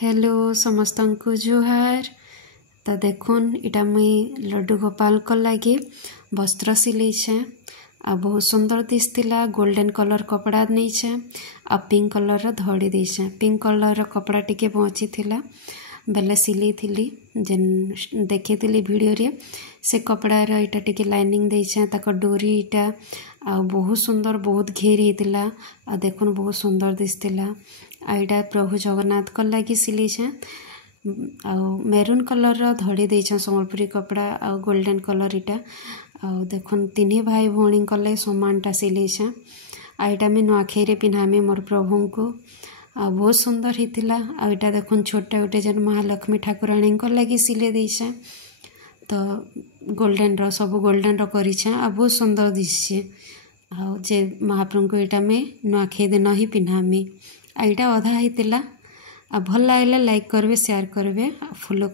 Hello समस्त को जुहार। तो देखुन इटा मुई लड्डू गोपाल को लगे वस्त्र सिलेछे आ बहुत सुंदर दिसतिला। गोल्डन कलर कपड़ा नहीं आ पिंक कलर धड़ी देछे। पिंक कलर कपड़ा टिके बची थिला बेले सिली थिली जेन देखी वीडियो रे से कपड़ा रो इटा टिके लाइनिंग देछे ताको डोरी इटा आ बहुत सुंदर बहुत घेर होतिला आ देखुन बहुत सुंदर दिसतिला। आ इटा प्रभु जगन्नाथ को लगी सिलीछे आ मेरून कलर धड़ी देछे संबलपुरी कपड़ा आ गोल्डन कलर इटा आ देखुन तीन भाई भौणी कले समानटा सिलीछे। आ इटा मैं नुआखाई रे पिन्हामी मोर प्रभु को आ बहुत सुंदर होतिला। आ इटा देखुन छोटा गोटे जन महालक्ष्मी ठाकुराणी को लगी सिले देछे तो गोल्डन रो सब गोल्डन रो करिछे आ बहुत सुंदर दिसछे। आ जे महाप्रभु को इटा मैं नुआखाई दिन ही पिन्हामी। आ इटा अधा होतिला। आ भल लागले लाइक करबे शेयर करबे फॉलो